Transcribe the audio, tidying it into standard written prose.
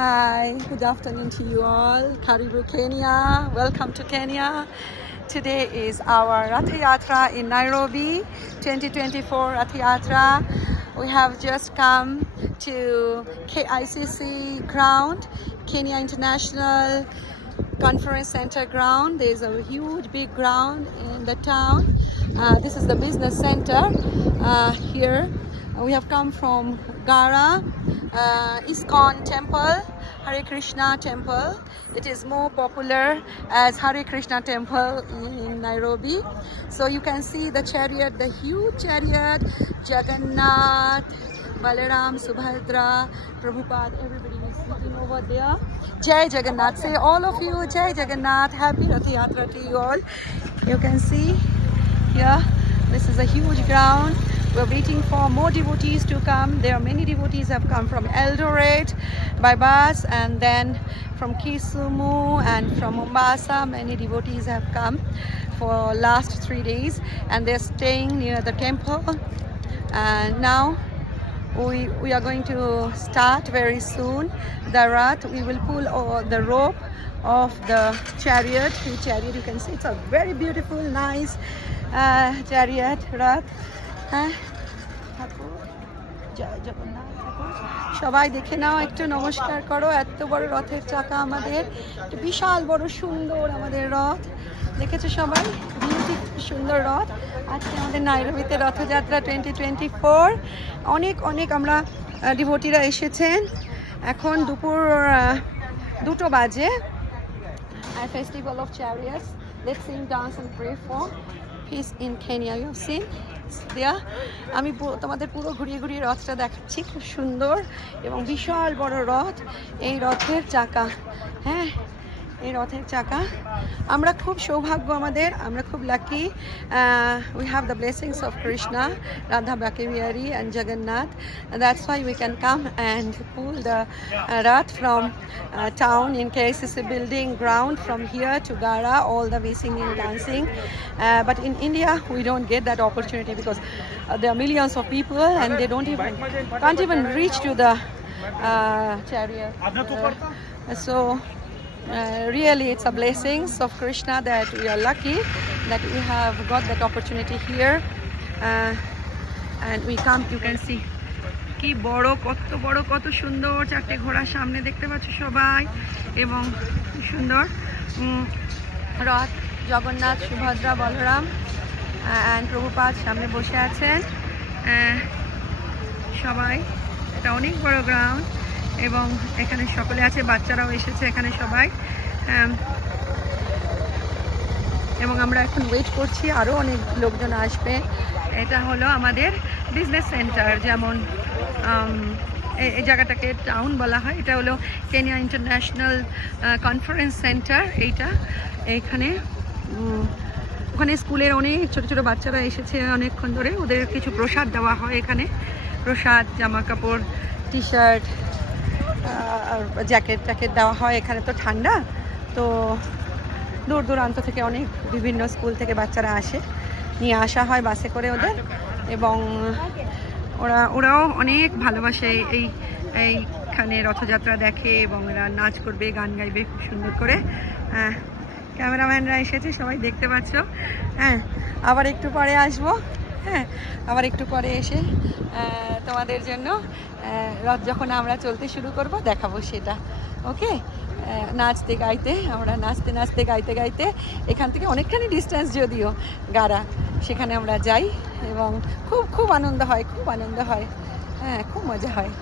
Hi, good afternoon to you all. Karibu Kenya. Welcome to Kenya. Today is our Rath Yatra in Nairobi, 2024 Rath Yatra. We have just come to KICC ground, Kenya International Conference Center ground. There's a huge big ground in the town. This is the business center here. We have come from Gara, ISKCON temple, Hare Krishna temple. It is more popular as Hare Krishna temple in Nairobi. So you can see the chariot, the huge chariot, Jagannath, Balaram, Subhadra, Prabhupada, everybody is sitting over there. Jai Jagannath. Say all of you, Jai Jagannath. Happy Rath Yatra to you all. You can see here, this is a huge ground. We're waiting for more devotees to come. There are many devotees have come from Eldoret by bus, and then from Kisumu and from Mombasa. Many devotees have come for last 3 days, and they're staying near the temple. And now we are going to start very soon the Rath. We will pull the rope of the chariot. You can see it's a very beautiful, nice chariot Rath. সবাই দেখে নাও, একটু নমস্কার করো। এত বড় রথের চাকা আমাদের, বিশাল বড় সুন্দর আমাদের রথ। দেখেছো সবাই, বিউটিফুল সুন্দর রথ। আজকে আমাদের নাইরোবিতে রথযাত্রা 2024। অনেক আমরা ডিভোটিরা এসেছেন। এখন দুপুর 2টো বাজে। Festival of chariots, let's sing, dance and pray for peace in Kenya. You have seen there. আমি তোমাদের পুরো ঘুরিয়ে রথটা দেখাচ্ছি। খুব সুন্দর এবং বিশাল বড় রথ। এই রথের চাকা, হ্যাঁ, এই রথের চাকা। আমরা খুব সৌভাগ্য আমাদের, আমরা খুব lucky. We have the blessings of Krishna, Radha Bakeviyari and Jagannath, and that's why we can come and pull the Rath from town in KICC building ground from here to Gara, all the way singing, dancing. But in India we don't get that opportunity because there are millions of people and they can't even reach to the chariot. So really it's a blessings of Krishna that we are lucky that we have got that opportunity here, and we come. You can see কি বড়, কত সুন্দর চারটে ঘোড়ার সামনে দেখতে পাচ্ছ সবাই, এবং সুন্দর রথ। জগন্নাথ, সুভদ্রা, বলরাম অ্যান্ড প্রভুপাদ সামনে বসে আছেন সবাই। এটা অনেক বড় গ্রাউন্ড এবং এখানে সকলে আছে, বাচ্চারাও এসেছে এখানে সবাই। এবং আমরা এখন ওয়েট করছি, আরও অনেক লোকজন আসবে। এটা হলো আমাদের বিজনেস সেন্টার, যেমন এই জায়গাটাকে টাউন বলা হয়। এটা হলো কেনিয়া ইন্টারন্যাশনাল কনফারেন্স সেন্টার। এইখানে ওখানে স্কুলের অনেক ছোট বাচ্চারা এসেছে অনেকক্ষণ ধরে। ওদের কিছু প্রসাদ দেওয়া হয় এখানে, প্রসাদ, জামা কাপড়, টি শার্ট, জ্যাকেট দেওয়া হয়। এখানে তো ঠান্ডা, তো দূর দূরান্ত থেকে অনেক বিভিন্ন স্কুল থেকে বাচ্চারা আসে, নিয়ে আসা হয় বাসে করে ওদের। এবং ওরাও অনেক ভালোবাসে এইখানে রথযাত্রা দেখে, এবং এরা নাচ করবে, গান গাইবে খুব সুন্দর করে। ক্যামেরাম্যানরা এসেছে, সবাই দেখতে পাচ্ছ। হ্যাঁ, আবার একটু পরে আসবো। হ্যাঁ, আবার একটু পরে এসে তোমাদের জন্য রথ যখন আমরা চলতে শুরু করব দেখাবো সেটা। ওকে, নাচতে গাইতে, আমরা নাচতে গাইতে এখান থেকে অনেকখানি ডিস্টেন্স যদিও গারা, সেখানে আমরা যাই এবং খুব আনন্দ হয়, হ্যাঁ, খুব মজা হয়।